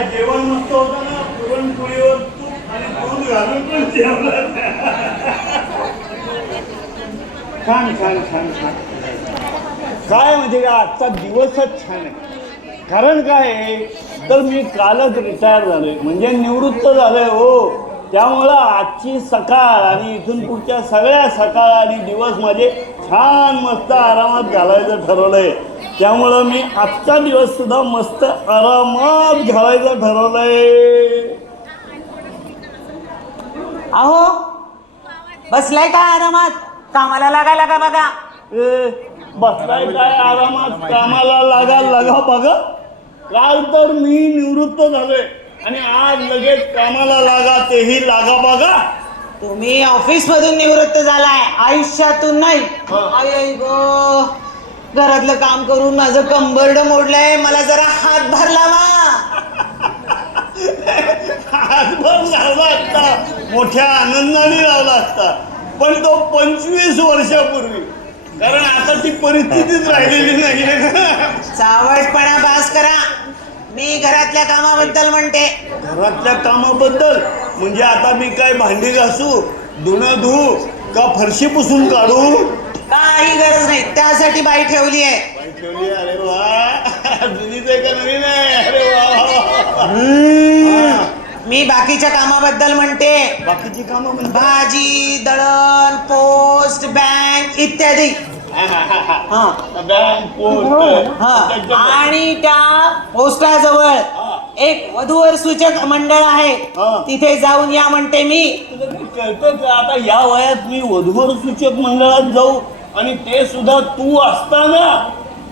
आज जेवण मस्त होतं ना, पुरणपोळीवर तूप आणि दूध घालून पण जेवलं. छान छान छान छान. काय म्हणजे का आजचा दिवसच छान आहे. कारण काय आहे तर मी कालच रिटायर झालोय, म्हणजे निवृत्त झालोय हो. त्यामुळं आजची सकाळ आणि इथून पुढच्या सगळ्या सकाळ आणि दिवस माझे छान मस्त आरामात घालायचं ठरवलंय. त्यामुळं मी आजचा दिवस सुद्धा मस्त आरामात घालायचं ठरवलंय. अहो बसलाय का आरामात? कामाला लागायला का बघा. बसलाय काय आरामात? कामाला लागा बघा. काल तर मी निवृत्त झालोय आणि आज लगेच कामाला लागा, तेही लागा बघा. तुम्ही ऑफिस मधून निवृत्त झालाय, आयुष्यातून नाही. आई गो, घरातलं काम करून माझं कंबरड मोडलंय. मला जरा हातभार लावा. हातभार लावला असता, मोठ्या आनंदाने लावला असता, पण तो 25 वर्षापूर्वी. कारण आता ती परिस्थितीच राहिलेली नाहीये. चावटपणा बास करा. मी घरातल्या कामाबद्दल म्हणते. घरातल्या कामाबद्दल म्हणजे आता मी काय भांडी घासू, धुणं धुवू का फरशी पुसून काढू? काही गरज नाही, त्यासाठी बाई ठेवली आहे. बाई ठेवली? अरे वा, जुनीच आहे का नवीन आहे? अरे वा. मी बाकीच्या कामाबद्दल म्हणते. बाकीची कामं म्हणजे भाजी, दळण, पोस्ट, बँक इत्यादी. Bank, post. आणि त्या पोस्टाजवळ एक वधूवर सूचक मंडळ आहे, तिथे जाऊन या म्हणते मी. कळतं का आता या वयात मी वधूवर सूचक मंडळात जाऊ, आणि ते सुद्धा तू असताना?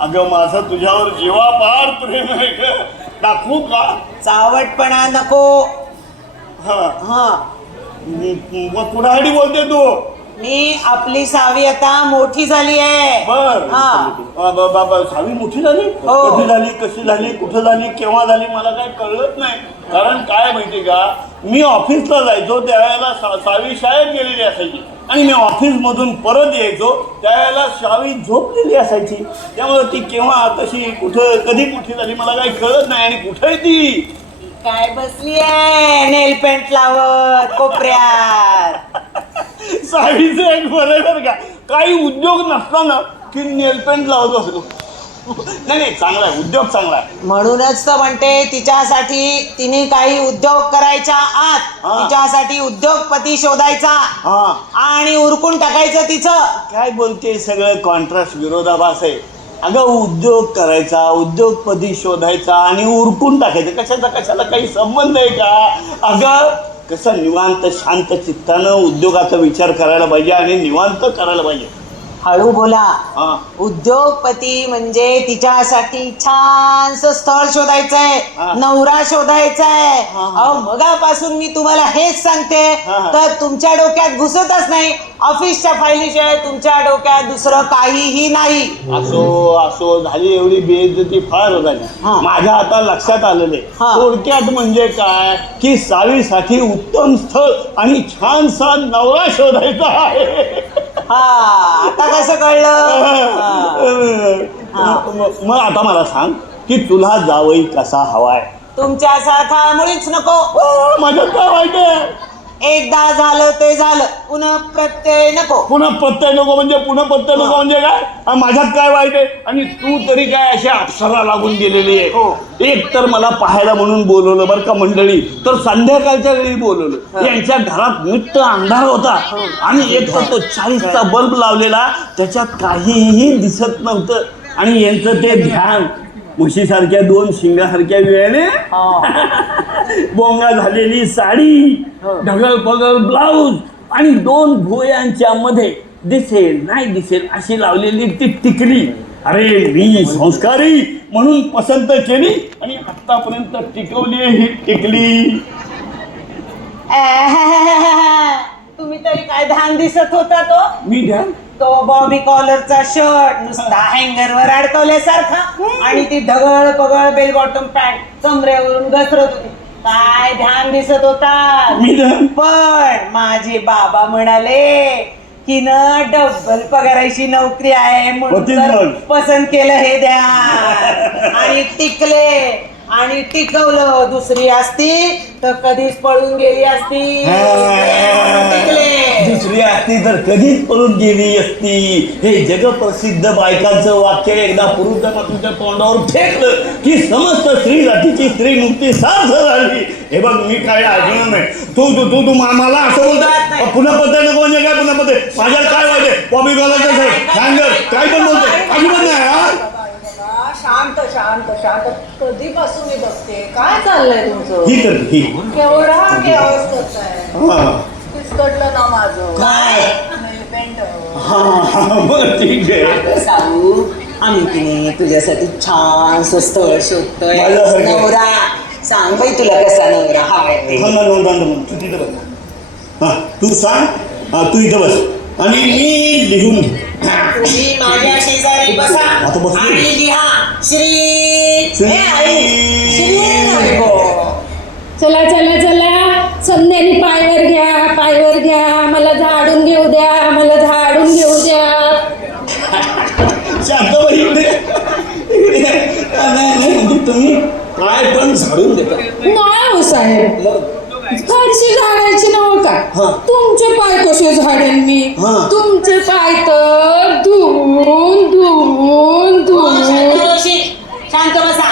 अगं माझं तुझ्यावर जीवापार प्रेम आहे ग, दाखवू का? चावटपणा नको. मग कुणासाठी बोलते तू? मी आपली सावी आता मोठी झाली आहे. बाबा सावी मोठी झाली? कधी झाली, कशी झाली, कुठं झाली, केव्हा झाली मला काय कळत नाही. कारण काय माहिती का, मी ऑफिसला जायचो त्यावेळेला सावी शाळेत गेलेली असायची, आणि मी ऑफिस मधून परत यायचो त्यावेळेला सावी झोपलेली असायची. त्यामुळे ती केव्हा, कशी, कुठं, कधी मोठी झाली मला काही कळत नाही. आणि कुठे आहे ती? काय बसली आहे नेल पेंट लावत कोपऱ्यात. सावीचं एक बरोबर का, काही उद्योग नसताना की नेलपेंट लावत असतो. नाही चांगला आहे, उद्योग चांगला आहे. म्हणूनच तर म्हणते, तिच्यासाठी तिने काही उद्योग करायच्या आत तिच्यासाठी उद्योगपती शोधायचा आणि उरकून टाकायचं तिचं. काय बोलते, सगळं कॉन्ट्रास्ट, विरोधाभास आहे. अगं उद्योग करायचा, उद्योगपती शोधायचा आणि उरकून टाकायचं, कशाला काही संबंध आहे का? अगं कसं निवांत शांत चित्तानं उद्योगाचा विचार करायला पाहिजे आणि निवांत करायला पाहिजे. हळू बोला. उद्योगपती म्हणजे तिच्यासाठी छानस स्थळ शोधायचंय, नवरा शोधायचाय. अहो मगापासून मी तुम्हाला हेच सांगते, तर तुमच्या डोक्यात घुसतच नाही. ऑफिसच्या फायलीशिवाय तुमच्या डोक्यात दुसरं काहीही नाही. असो झाली एवढी बेइज्जती फार झाली. माझ्या आता लक्षात आलेले थोडक्यात म्हणजे काय की सावीसाठी उत्तम स्थळ आणि छानसा नवरा शोधायचा आहे. आता कसं कळलं? मग आता मला सांग की तुला जावई कसा हवाय? तुमच्यासारखा मुळीच नको. माझ्यात काय वाईट आहे? एकदा झालं ते झालं, पुन्हा प्रत्यय नको. पुन्हा प्रत्यय नको म्हणजे काय? माझ्यात काय वाईट आहे? आणि तू तरी काय अशी अप्सरा लागून गेलेली आहे. एक तर मला पाहायला म्हणून बोलवलं बरं का मंडळी, तर संध्याकाळच्या वेळी बोलवलं. यांच्या घरात नुसतं अंधार होता आणि एक तर तो 40चा बल्ब लावलेला, त्याच्यात काहीही दिसत नव्हतं. आणि यांचं ते ध्यान म्हशीसारख्या 2 शिंगासारख्या वेळेने, बोंगा झालेली साडी, ढगल पगल ब्लाऊज आणि 2 भुवयांच्या मध्ये दिसेल नाही दिसेल अशी लावलेली ती टिकली. अरे मी संस्कारी म्हणून पसंत केली आणि आतापर्यंत टिकवली ही टिकली. तुम्ही तरी काय ध्यान दिसत होता? मी ध्यान? तो बॉबी कॉलरचा शर्ट नुसता हँगरवर अडकवल्यासारखा, आणि ती ढगळ पगळ बेल बॉटम पॅन्ट कमरेवरून घसरत होती. काय ध्यान दिसत होता? मी ध्यान? पण माझे बाबा म्हणाले की न डबल पगाराची नोकरी आहे म्हणून पसंत केलं हे ध्यान आणि टिकले. आणि टिकवलं. दुसरी असती तर कधीच पळून गेली असती. टिकले. दुसरी असती तर कधीच पळून गेली असती. हे जगप्रसिद्ध बायकांचं वाक्य एकदा पुरुषांना तुमच्या तोंडावर फेकलं की समस्त स्त्री जातीची स्त्री मुक्ती सार्थ झाली. हे बघ मी काय ऐकणार नाही. तू तू तू तू मला असं बोलतोय. पुन्हा पद्धत नको म्हणजे काय पुन्हा पद्धत? माझ्यात काय वाईट? पॉपी घालायचं काय पण बोलतोय. अजिबात नाही. हा शांत शांत शांत. कधीपासून मी बघते. काय चाललंय तुमचं? ही तर ही केवढा केअस करताय. फिसकटलं ना माझं. काय? नेलपेंट. बरं ठीक आहे. साऊ आम्ही की नाही तुझ्यासाठी छान स्थळ शोधतोय. माझ्यासाठी? नवरा सांग बाई तुला कसा नवरा हवाय ते. तू तिथं बस. हा तू सांग. तू इथं बस आणि मी लिहून घे. तुम्ही माझ्या शेजारी बसा आता बसलो. आणि लिहा श्री. श्री. ए, आई, श्री नाही गो. चला चला चला संध्यानी पायवर घ्या पायवर घ्या. मला झाडून घेऊ द्या मला झाडून घेऊ द्या. शांताबाई इकडे नाही म्हणजे तुम्ही काय पण झाडून देता. नाही हो साहेब फरशी झाडायची नव्ह हा. का? तुमचे पाय कसे झाडेन मी? हा. तुमचे पाय तर धुवून धुवून धुवून. शांत बसा.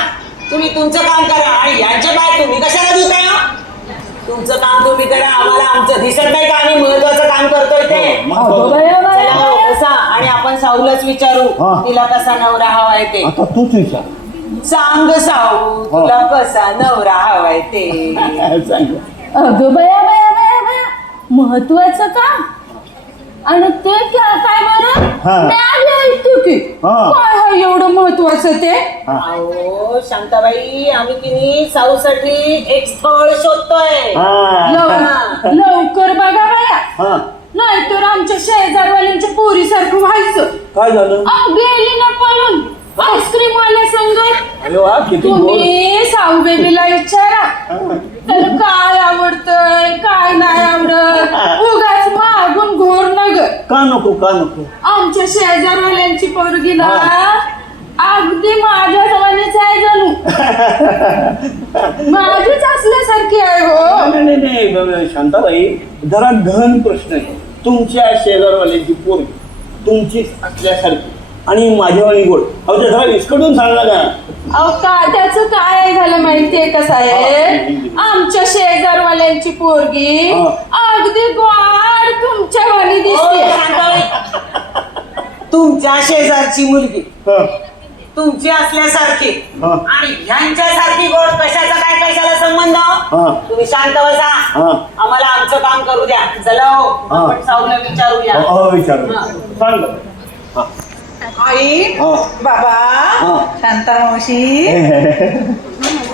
तुम्ही तुमचं काम करा आणि यांच्या बाय तुम्ही कशाला धुताय? तुमचं काम तुम्ही करा. आम्हाला आमचं दिसत नाही का आम्ही महत्वाचं काम करतोय ते? अगं बाया, बाया, चला हो, बाया. बसा आणि आपण साऊलाच विचारू हा. तिला कसा नवरा हवाय ते. आता तूच विचार. सांग साऊ तुला कसा नवरा हवाय ते. सांग. अगं बया बया बया बया महत्वाचं काम आणि ते काय बरं? हा. मी आले ऐकतो की हा. काय आहे एवढं महत्वाचं ते? अहो शांताबाई आम्ही की नाही साऊसाठी एक स्थळ शोधतोय. लवकर बघा बया नाहीतर आमच्या शेजारवाल्यांच्या पोरीसारखं व्हायचं. काय झालं? गेली ना पळून आईस्क्रीम वाल्या संग. अरे वा किती गोड. तुम्ही साऊ बेबीला विचारा तर काय आवडतंय काय नाही आवडत. उगाच मागून घोर नग. का नको का नको? आमच्या शेजारवाल्यांची पोरगी ना अगदी माझ्या जवळच आहे जणू. माझीच असल्यासारखी आहे हो. नाही शांताबाई जरा गहन प्रश्न आहे. तुमच्या शेजारवाल्याची पोरगी तुमची असल्यासारखी आणि माझ्यावाली गोड. अहो ते जरा विस्कटून सांगा ना. अहो काय त्याचं काय झालं माहितीये का साहेब? आमच्या शेजारवाल्यांची पोरगी अगदी गोड तुमच्या वाली दिसते. तुमच्या शेजारची मुलगी तुमची असल्यासारखी आणि ह्यांच्यासारखी गोड कशाचा काय कशाला संबंध? तुम्ही शांत बसा. आम्हाला आमचं काम करू द्या. चला हो आपण साऊला विचारूया. विचारू सांग. आई बाबा शांता मावशी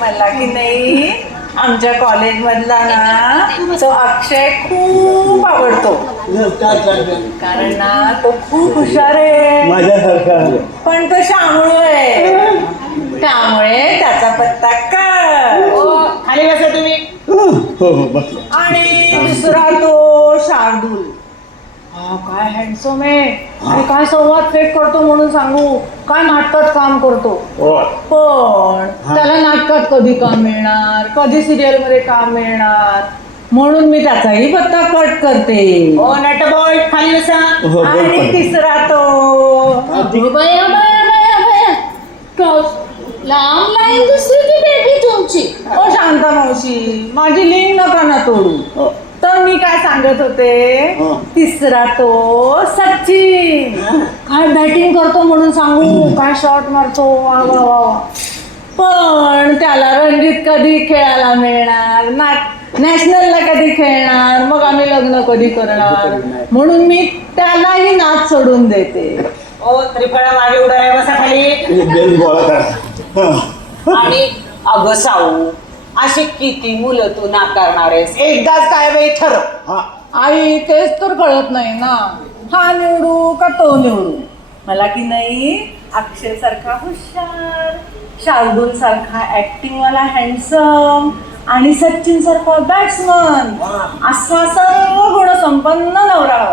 मला की नाही आमच्या कॉलेज मधला ना तो अक्षय खूप आवडतो. कारण ना तो खूप हुशार आहे माझ्यासारखा पण तो शामळू आहे. त्यामुळे त्याचा पत्ता काय. खाली बसा तुम्ही. हो बस. आणि दुसरा तो शार्दूल. काय हँडसम आहे आणि काय संवाद फेक करतो म्हणून सांगू. काय नाटकात काम करतो पण त्याला नाटकात कधी काम मिळणार कधी सिरियल मध्ये काम मिळणार म्हणून मी त्याचाही पत्ता कट करते. हो नटबॉय खाली बसा. आणि तिसरा तो अगं बया बया बया बया लांब लाईन दिसते की बेबी तुमची. ओ शांता मावशी माझी लिंक नका ना तोडू. तर मी काय सांगत होते तिसरा तो सचिन. काय बॅटिंग करतो म्हणून सांगू काय शॉट मारतो वा वा वा. पण त्याला रणजीत कधी खेळायला मिळणार नॅशनलला कधी खेळणार मग आम्ही लग्न कधी करणार म्हणून मी त्यालाही नाच सोडून देते. ओ त्रिफळा मागे उडाय बसा खाली. आणि अगं साऊ अशी किती मुलं तू नाकारणार आहेस? एकदाच काय बाई ठरव. आई तेच तर कळत नाही ना. हा निवडू का तो निवडू? मला की नाही अक्षय सारखा हुशार शार्दूल सारखा ऍक्टिंग वाला हँडसम आणि सचिन सारखा बॅट्समन असा सर्व गुण संपन्न नवरा.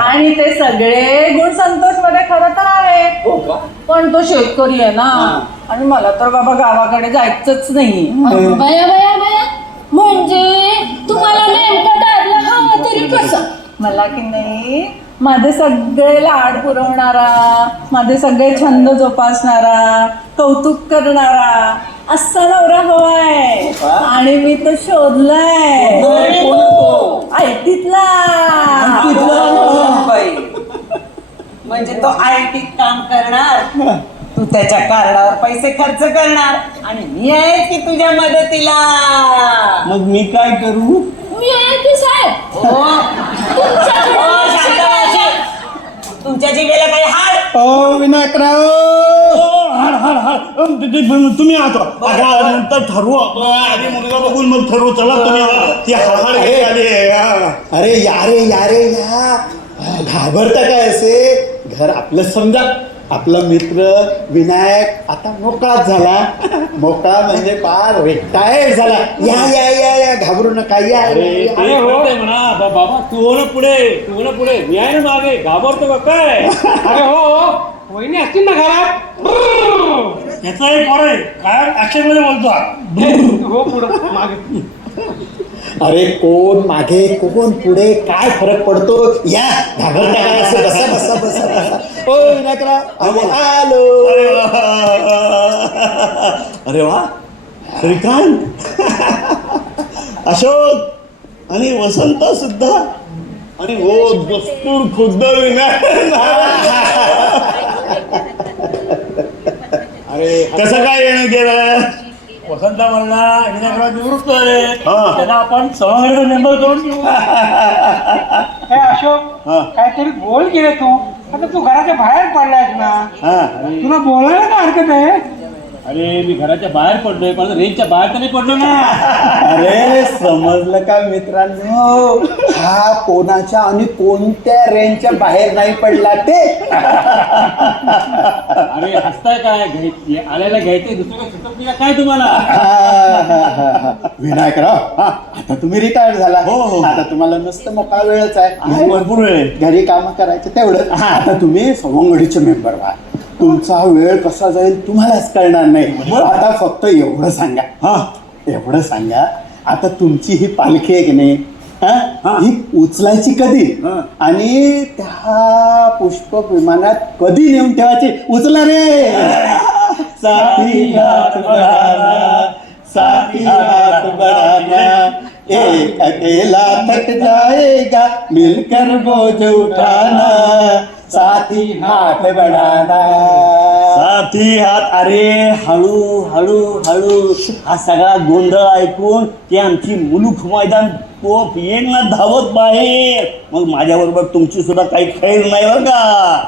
आणि ते सगळे गुण संतोष मध्ये खरं तर आहे. पण तो शेतकरी आहे ना, आणि मला तर बाबा गावाकडे जायचंच नाही. बया बया बया, म्हणजे तुम्हाला नेमकं दादला हवा तरी कसं? मला की नाही माझे सगळे लाड पुरवणारा, माझे सगळे छंद जोपासणारा, कौतुक करणारा असा नवरा हवाय. आणि मी तो शोधलाय. आयटीतला. म्हणजे तो आयटीत काम करणार, तू त्याच्या कार्डावर पैसे खर्च करणार, आणि मी आहे की तुझ्या मदतीला. मग मी काय करू? मी आहे की साहेब. तुमच्या जिभेला काही हाड? विनायकराव, हाड हाड हाड तुम्ही आता नंतर ठरवू आपण. आधी मुलगा बघून मग ठरवू. चला तुम्ही ती हाड घे आली. अरे या रे या, घाबरता काय असे? घर आपलं समजा. आपला मित्र विनायक आता मोकळाच झाला. मोकळा म्हणजे फार रिटायर्ड झाला. या या या या, घाबरू नका या. अरे म्हणा बाबा, तू हो ना पुढे मी आहे ना मागे, घाबरतो का काय? अरे हो, वहिनी असतील ना घरात. याचा एक पोर आहे काय ऍक्शन मध्ये बोलतो. हो पुढं मागे. अरे कोण मागे कोण पुढे काय फरक पडतो? या, घाबरता काय असं? बसा बसा बसा बसा. ओ विनायकराव, आम्ही आलो. अरे वा, श्रीकांत, अशोक आणि वसंत सुद्धा, आणि हो दस्तूर खुद्द विनायक. अरे कसं काय येणं गेलं? वसंत म्हणला विनायकराव निवृत्त आहे, हा. त्यांना आपण सभागृह मेंबर करून घेऊ. हे अशोक, हा. काहीतरी बोल की रे तू. आता तू घराच्या बाहेर पडलायस ना, हा. तुला बोलायला काय हरकत आहे? अरे मी घराच्या बाहेर पडलोय, पण रेंजच्या बाहेर तर नाही पडलो ना. अरे समजलं का मित्रांनो? हा कोणाच्या आणि कोणत्या रेंजच्या बाहेर नाही पडला ते. अरे हसताय काय? आल्याला घ्यायचंय, दुसरं काय सुचत काय तुम्हाला? विनायकराव, आता तुम्ही रिटायर झाला. हो. आता तुम्हाला नुसतं मोकळा वेळच आहे. भरपूर वेळ आहे. घरी काम करायचं तेवढं. आता तुम्ही सवंगडीचे मेंबर व्हा. तुमचा वेळ कसा जाईल तुम्हालाच कळणार नाही. आता फक्त एवढं सांगा. एवढं सांगा, आता तुमची ही पालखी आहे की नाही, ही उचलायची कधी? आणि त्या पुष्पक विमानात कधी नेऊन ठेवायची? उचला रे. साथी हाथ बढ़ाना, साथी हाथ बढ़ाना, एक अकेला थक जाएगा, मिलकर बोझ उठाना, साथी हाथ बढ़ाना. साथी हात. अरे हळू हळू हळू. हा सगळा गोंधळ ऐकून ते आमची मुलूक मैदान तोफ येईल ना धावत बाहेर. मग माझ्याबरोबर तुमची सुद्धा काही खैर नाही बरं का.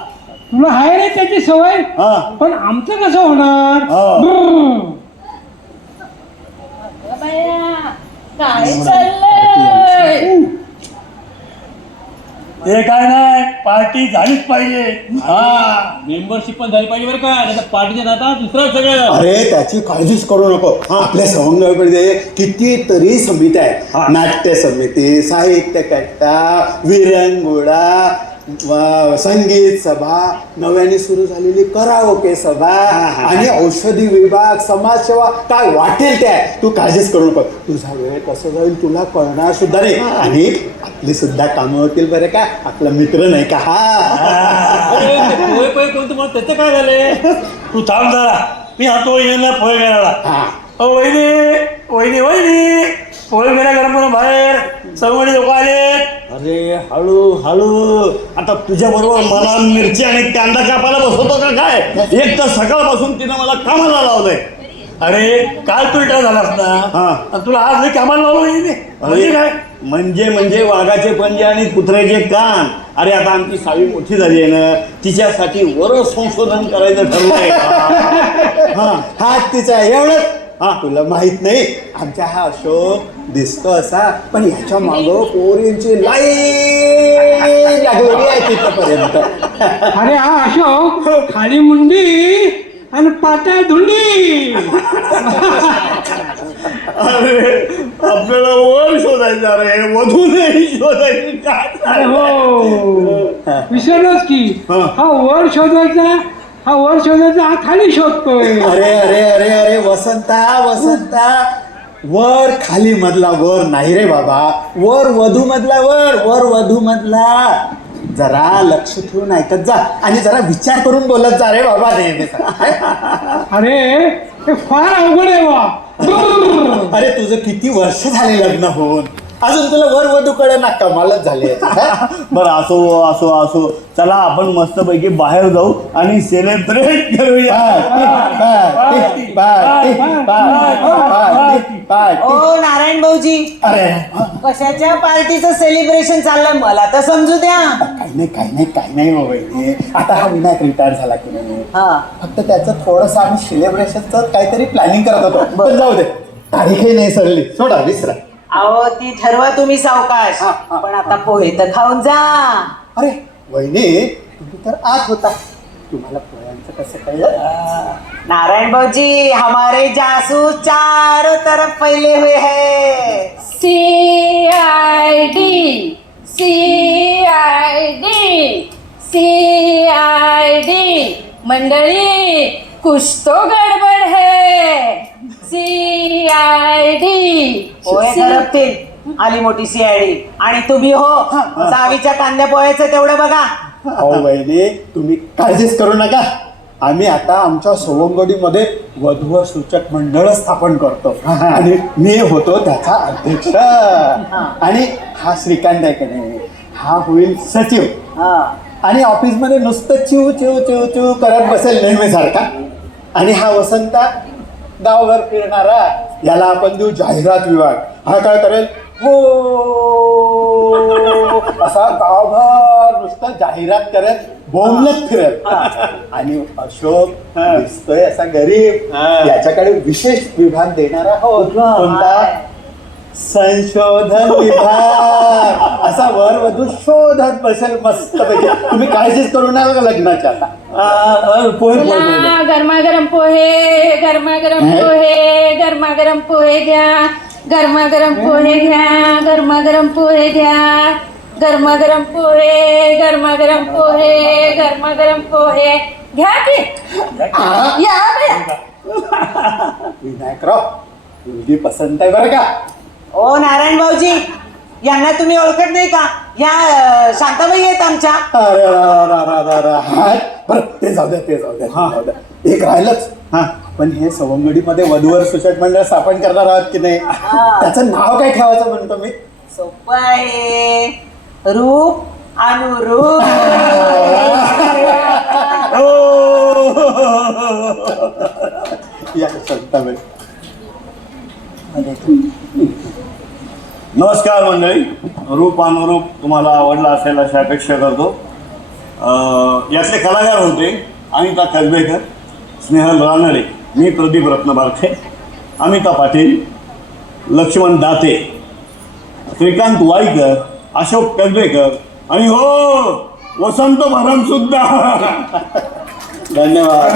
तुला आहे रे त्याची सवय, हा. पण आमचं कसं होणार? हा. बया, काय चाललंय? ते काय नाही, पार्टी झालीच पाहिजे. मेंबरशिप पण झाली पाहिजे बरं का, नाही पार्टीच्या नाता दुसरं सगळं. अरे त्याची काळजीच करू नको. आपल्या सवंगडीमध्ये कितीतरी समित्या आहेत. नाट्य समिती, साहित्य कट्टा, विरंगुळा, संगीत सभा, नव्याने सुरू झालेली कराओके सभा, आणि औषधी विभाग, समाजसेवा, काय वाटेल त्या. तू काळजीच करू नको. तुझा वेळ कसं जाईल तुला कळणार सुद्धा नाही. आणि आपली सुद्धा कामं होतील बरं का. आपला मित्र नाही का हा. कोण तुम्हाला त्याचं काय झालंय? तू थांब जरा, मी हातो येणार पोहे घ्यायला. वहिनी वहिनी वहिनी, पोहे गेल्या घरामध्ये बाहेर सवंगडी लोक आले. अरे हळू हळू. आता तुझ्या बरोबर मला मिरची आणि कांदा कापायला बसवतो का काय? एक तर सकाळपासून तिनं मला कामाला लावलंय. अरे काल तू रिटायर झालास ना, आणि तुला आज नाही कामाला लावलं. म्हणजे काय? म्हणजे वाघाचे पंजे आणि कुत्र्याचे कान. अरे आता आमची सावी मोठी झाली आहे ना, तिच्यासाठी वरच संशोधन करायचं ठरलंय. हात तिचा एवढंच. तुला माहित नाही, आमचा हा अशोक दिसतो असा, पण ह्याच्या मागं पोरींची लाईन लागलेली आहे तिथपर्यंत. अरे हा अशोक, खाली मुंडी आणि पाट्या धुंडी. अरे आपल्याला वर शोधायचं, अरे वधू नाही शोधायची काय. अरे हो, विसरलोच की. हा वर शोधायचा हा वर शोधायचा हा खाली शोधतोय. अरे अरे अरे अरे वसंता वर खाली मधला वर नाही रे बाबा, वर वधू मधला वर वधू मधला. जरा लक्ष ठेवून ऐकत जा आणि जरा विचार करून बोलत जा रे बाबा नेहमी. अरे हे फार अवघड आहे वा. अरे तुझं किती वर्ष झाले लग्न होऊन, अजून तुला वर वधू कळे ना, कमालच झाली. बरं असो चला आपण मस्तपैकी बाहेर जाऊ आणि सेलिब्रेट करूया. ओ नारायण भाऊजी, अरे कशाच्या पार्टीचं सेलिब्रेशन चाललंय मला तर समजू द्या. काही नाही हो वहिनी. आता हा विनायक रिटायर झाला की नाही, हा फक्त त्याचं थोडंसं आम्ही सेलिब्रेशनचं काहीतरी प्लॅनिंग करत होतो. पण जाऊ दे, तारीखही नाही सरली, सोडा विसरा. अहो ती ठरवा तुम्ही सावकाश, पण आता पोहे तर खाऊन जा. अरे वहिनी, तुम्ही तर आत होता, तुम्हाला पोळ्यांचं कसं कळलं? नारायण भाऊजी, हमारे जासूस चारों तरफ फैले हुए हैं. CID मंडळी, कुछ तो गडबड है. CID पोहे करपतील, आली मोठी सीआयडी. आणि तुम्ही हो चावीच्या कांद्या पोह्याचं तेवढं बघा. अहो वहिनी, तुम्ही काळजीच करू नका. आम्ही आता आमच्या सवंगडीमध्ये वधू सूचक मंडळ स्थापन करतो आणि मी होतो त्याचा अध्यक्ष. आणि हा श्रीकांत आहे की नाही, हा होईल सचिव. आणि ऑफिसमध्ये नुसतं चिव चिव चिव चिव करत बसेल नेहमी सारखा. आणि हा वसंता गावभर फिरणारा, याला आपण देऊ जाहिरात विभाग. हा काय करेल, हो असा गावभर नुसतं जाहिरात करत बोंबलत फिरेल. आणि अशोक दिसतोय असा गरीब, याच्याकडे विशेष विभाग देणारा हो. कोणता? संशोधन विभाग. असा वर वधू शोधत बसेल मस्तपैकी. तुम्ही काळजीच करू नका लग्नाच्या. आता पोहे चला, गरमागरम पोहे घ्या. गरमागरम पोहे घ्या. गरमागरम पोहे घ्या. गरमागरम पोहे घ्या की. या बया. विनायकराव, मुलगी पसंत आहे बरं का. ओ नारायण भाऊजी, यांना तुम्ही ओळखत नाही का? या शांताबाई आहेत आमच्या. अरे बरं, ते जाऊ द्या. एक राहिलंच. पण हे सवंगडीमध्ये वधूवर सूचक मंडळ स्थापन करणार आहात की नाही, त्याचं नाव काय ठेवायचं म्हणतो मी? सोपं आहे, रूप अनुरूप. या शांताबाई. नमस्कार मंडळी. रूप अनुरूप तुम्हाला आवडला असेल अशी अपेक्षा करतो. यातले कलाकार होते अनिता कसबेकर, स्नेहल रानडे, मी प्रदीप रत्नबारखे, अमिता पाटील, लक्ष्मण दाते, श्रीकांत वाईकर, अशोक कसबेकर आणि हो वसंत भरम सुद्धा. धन्यवाद.